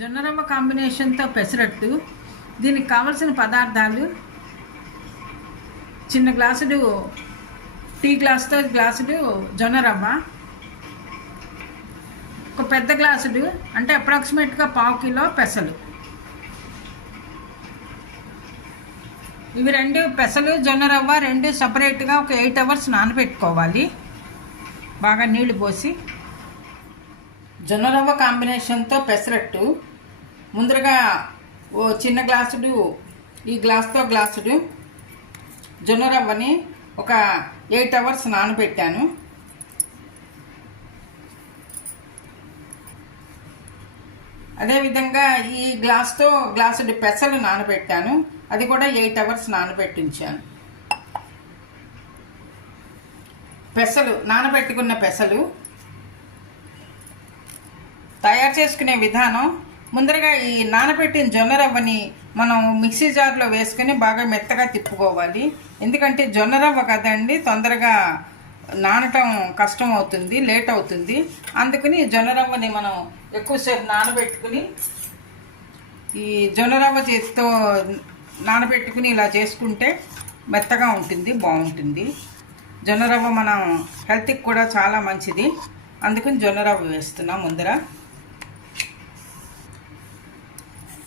జొన్నరమ్మ కాంబినేషన్తో పెసరట్టు దీనికి కావలసిన పదార్థాలు చిన్న గ్లాసుడు టీ గ్లాసుతో గ్లాసుడు జొన్నరవ్వ ఒక పెద్ద గ్లాసుడు అంటే అప్రాక్సిమేట్గా పావు కిలో పెసలు. ఇవి రెండు పెసలు జొన్న రవ్వ రెండు సపరేట్గా ఒక ఎయిట్ అవర్స్ నానబెట్టుకోవాలి. బాగా నీళ్ళు పోసి. జొన్నరవ్వ కాంబినేషన్తో పెసరట్టు. ముందరగా ఓ చిన్న గ్లాసుడు ఈ గ్లాస్తో గ్లాసుడు జొన్న రవ్వని ఒక ఎయిట్ అవర్స్ నానబెట్టాను. అదేవిధంగా ఈ గ్లాస్తో గ్లాసుడు పెసలు నానబెట్టాను. అది కూడా ఎయిట్ అవర్స్ నానబెట్టించాను. పెసలు నానబెట్టుకున్న పెసలు తయారు చేసుకునే విధానం ముందరగా ఈ నానబెట్టిన జొన్న రవ్వని మనం మిక్సీ జార్లో వేసుకొని బాగా మెత్తగా తిప్పుకోవాలి. ఎందుకంటే జొన్న రవ్వ కదండి తొందరగా నానటం కష్టం అవుతుంది లేట్ అవుతుంది అందుకని జొన్న రవ్వని మనం ఎక్కువసేపు నానబెట్టుకుని ఈ జొన్న రవ్వ చేతితో నానబెట్టుకుని ఇలా చేసుకుంటే మెత్తగా ఉంటుంది బాగుంటుంది. జొన్న రవ్వ మనం హెల్త్కి కూడా చాలా మంచిది. అందుకని జొన్న రవ్వ వేస్తున్నాం ముందర.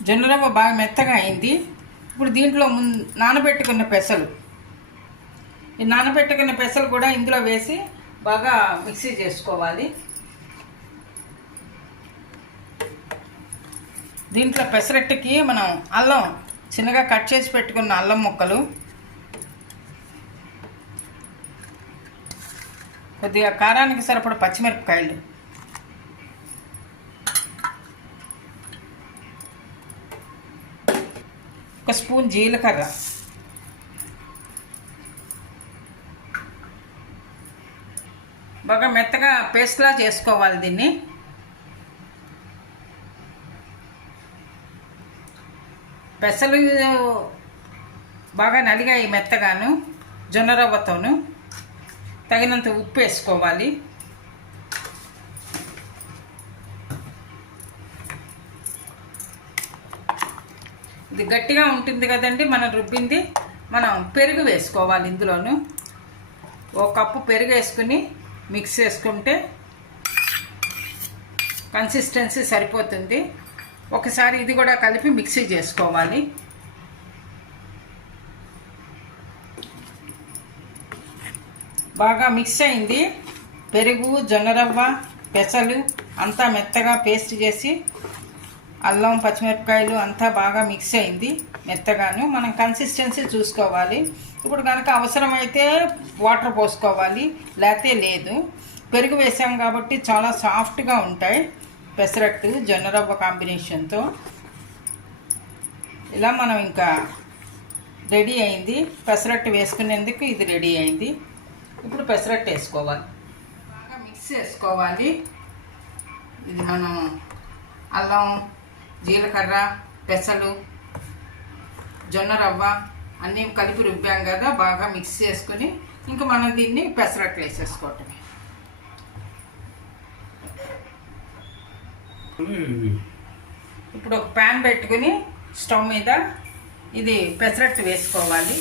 జొన్నరవ్వ బాగా మెత్తగా అయింది. ఇప్పుడు దీంట్లో ముందు నానబెట్టుకున్న పెసలు. ఈ నానబెట్టుకున్న పెసలు కూడా ఇందులో వేసి బాగా మిక్సీ చేసుకోవాలి. దీంట్లో పెసరట్టుకి మనం అల్లం చిన్నగా కట్ చేసి పెట్టుకున్న అల్లం ముక్కలు కొద్దిగా కారానికి సరిపడ పచ్చిమిరపకాయలు. స్పూన్ జీలకర్ర. బాగా మెత్తగా పేస్ట్లా చేసుకోవాలి దీన్ని. పెసలు బాగా నలిగాయి మెత్తగాను జొన్న రవ్వతోను. తగినంత ఉప్పు వేసుకోవాలి. ఇది గట్టిగా ఉంటుంది కదండి మనం రుబ్బింది మనం పెరుగు వేసుకోవాలి ఇందులోను. ఒక కప్పు పెరుగు వేసుకుని మిక్స్ చేసుకుంటే కన్సిస్టెన్సీ సరిపోతుంది. ఒకసారి ఇది కూడా కలిపి మిక్సీ చేసుకోవాలి. బాగా మిక్స్ అయింది. పెరుగు జొన్న రవ్వ పెసలు అంతా మెత్తగా పేస్ట్ చేసి అల్లం పచ్చిమిరపకాయలు అంతా బాగా మిక్స్ అయింది మెత్తగాను. మనం కన్సిస్టెన్సీ చూసుకోవాలి. ఇప్పుడు కనుక అవసరమైతే వాటర్ పోసుకోవాలి. లేకపోతే లేదు. పెరుగు వేసాం కాబట్టి చాలా సాఫ్ట్గా ఉంటాయి. పెసరట్టు జొన్నరవ్వ కాంబినేషన్తో ఇలా మనం ఇంకా రెడీ అయింది. పెసరట్టు వేసుకునేందుకు ఇది రెడీ అయింది. ఇప్పుడు పెసరట్టు వేసుకోవాలి. బాగా మిక్స్ చేసుకోవాలి. ఇది మనం అల్లం జీలకర్ర పెసలు జొన్న రవ్వ అన్నీ కలిపి రుబ్బాం కదా బాగా మిక్స్ చేసుకుని ఇంకా మనం దీన్ని పెసరట్లు వేసేసుకోవటమే. ఇప్పుడు ఒక ప్యాన్ పెట్టుకుని స్టవ్ మీద ఇది పెసరట్టు వేసుకోవాలి.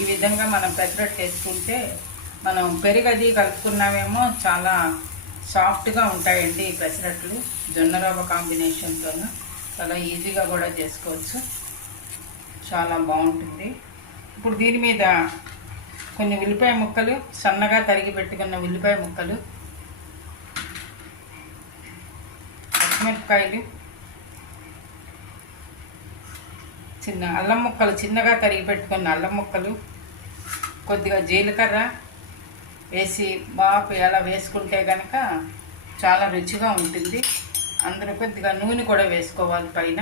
ఈ విధంగా మనం పెసరట్టు వేసుకుంటే మనం పెరుగది కలుపుకున్నామేమో చాలా సాఫ్ట్గా ఉంటాయండి ఈ పెసరట్లు. జొన్న రవ్వ కాంబినేషన్తో చాలా ఈజీగా కూడా చేసుకోవచ్చు. చాలా బాగుంటుంది. ఇప్పుడు దీని మీద కొన్ని ఉల్లిపాయ ముక్కలు సన్నగా తరిగి పెట్టుకున్న ఉల్లిపాయ ముక్కలు పచ్చిమిరపకాయలు చిన్న అల్లం ముక్కలు చిన్నగా తరిగి పెట్టుకున్న అల్లం ముక్కలు కొద్దిగా జీలకర్ర వేసి బాపు అలా వేసుకుంటే కనుక చాలా రుచిగా ఉంటుంది. అందులో కొద్దిగా నూనె కూడా వేసుకోవాలి పైన.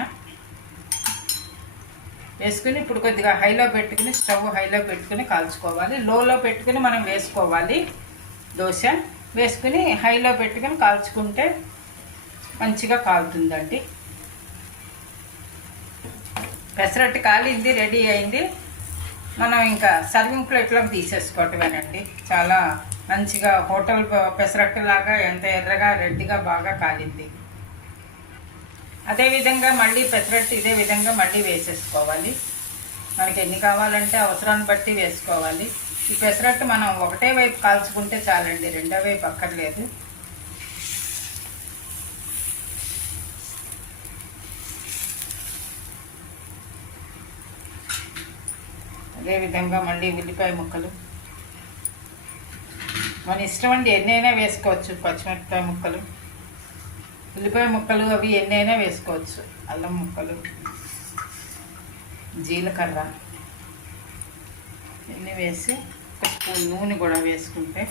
వేసుకుని ఇప్పుడు కొద్దిగా హైలో పెట్టుకుని స్టవ్ హైలో పెట్టుకుని కాల్చుకోవాలి. లోలో పెట్టుకుని మనం వేసుకోవాలి. దోశ వేసుకుని హైలో పెట్టుకుని కాల్చుకుంటే మంచిగా కాలుతుందండి. పెసరట్టు కాలింది రెడీ అయింది. మనం ఇంకా సర్వింగ్ ప్లేట్లో తీసేసుకోవటమేనండి. చాలా మంచిగా హోటల్ పెసరట్టు లాగా ఎంత ఎర్రగా రెడ్డిగా బాగా కాలింది. అదేవిధంగా మళ్ళీ పెసరట్టు ఇదే విధంగా మళ్ళీ వేసేసుకోవాలి. మనకి ఎన్ని కావాలంటే అవసరాన్ని బట్టి వేసుకోవాలి. ఈ పెసరట్టు మనం ఒకటే వైపు కాల్చుకుంటే చాలండి రెండో వైపు అక్కర్లేదు. అదేవిధంగా మళ్ళీ ఉల్లిపాయ ముక్కలు. మన ఇష్టం అండి ఎన్నైనా వేసుకోవచ్చు పచ్చిమిరపకాయ ముక్కలు. ఉల్లిపాయ ముక్కలు అవి ఎన్నైనా వేసుకోవచ్చు అల్లం ముక్కలు జీలకర్ర ఎన్ని వేసి ఒక స్పూన్ నూనె కూడా వేసుకుంటే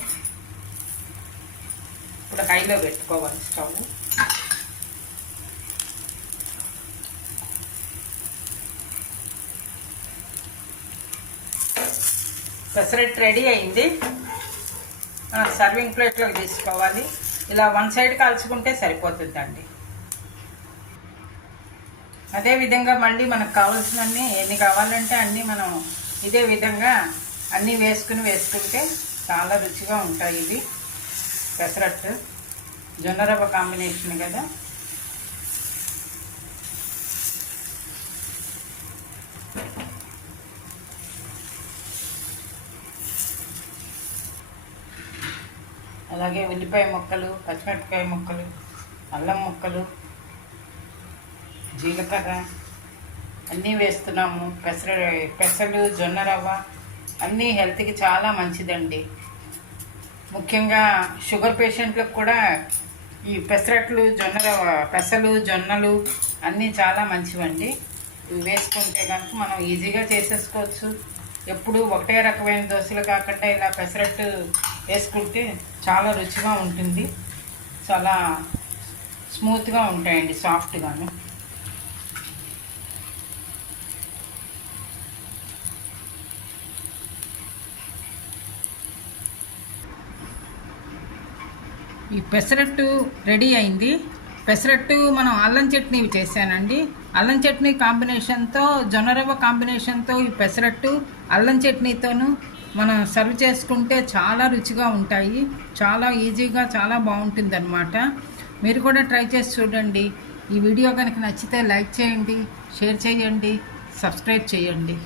ఇప్పుడు హైలో పెట్టుకోవాలి స్టవ్. పెసరెట్ రెడీ అయింది. సర్వింగ్ ప్లేట్లోకి తీసుకోవాలి. ఇలా వన్ సైడ్ కాల్చుకుంటే సరిపోతుందండి. అదే విధంగా మళ్ళీ మనకు కావాల్సినన్ని ఎన్ని కావాలంటే అన్నీ మనం ఇదే విధంగా అన్నీ వేసుకుని వేసుకుంటే చాలా రుచిగా ఉంటాయి ఇవి. పెసరట్టు. జొన్న రవ్వ కాంబినేషన్ కదా. అలాగే ఉల్లిపాయ ముక్కలు పచ్చిమిరపకాయ ముక్కలు అల్లం ముక్కలు జీలకర్ర అన్నీ వేస్తున్నాము. పెసర పెసలు జొన్న రవ్వ అన్నీ హెల్త్కి చాలా మంచిదండి. ముఖ్యంగా షుగర్ పేషెంట్లకు కూడా ఈ పెసరట్లు జొన్న రవ్వ పెసలు జొన్నలు అన్నీ చాలా మంచివండి. ఇవి వేసుకుంటే కనుక మనం ఈజీగా చేసేసుకోవచ్చు. ఎప్పుడు ఒకటే రకమైన దోశలు కాకుండా ఇలా పెసరట్టు వేసుకుంటే చాలా రుచిగా ఉంటుంది. చాలా స్మూత్గా ఉంటాయండి సాఫ్ట్గాను. ఈ పెసరట్టు రెడీ అయింది. పెసరట్టు మనం అల్లం చట్నీ చేశానండి. అల్లం చట్నీ కాంబినేషన్తో జొన్నరవ్వ కాంబినేషన్తో ఈ పెసరట్టు అల్లం చట్నీతోను మనం సర్వ్ చేసుకుంటే చాలా రుచిగా ఉంటాయి. చాలా ఈజీగా చాలా బాగుంటుంది అనమాట మీరు కూడా ట్రై చేసి చూడండి. ఈ వీడియో కనుక నచ్చితే లైక్ చేయండి షేర్ చేయండి సబ్స్క్రైబ్ చేయండి.